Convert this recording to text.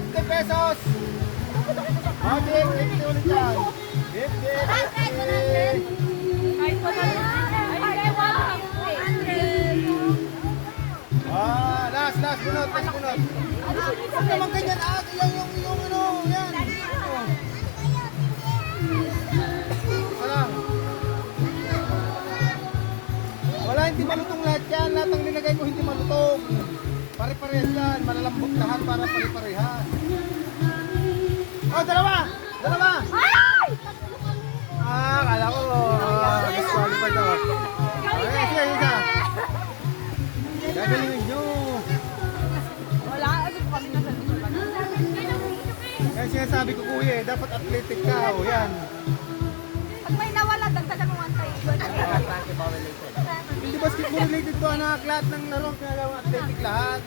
50 pesos. Okay, 50 ulit yan. 50, 50. Kahit pa na Last bunot. Huwag naman ganyan, yung ano, yan. Wala, hindi malutong lahat yan. Lahat ng linagay ko hindi malutong. Pare-parehas yan. Malalambot lahat para pare-parehan. Oh, dalawa! Kala ko, disqualified ako. Okay, sige, isa. Gagalingin nyo. wala. Kasi kami nasa dito. Kaya sinasabi ko, kuya, dapat athletic ka. O, yan. Pag may nawala, dagdagan mo 1 Hindi basketball related to, anak. Lahat ng laro, kaya athletic lahat.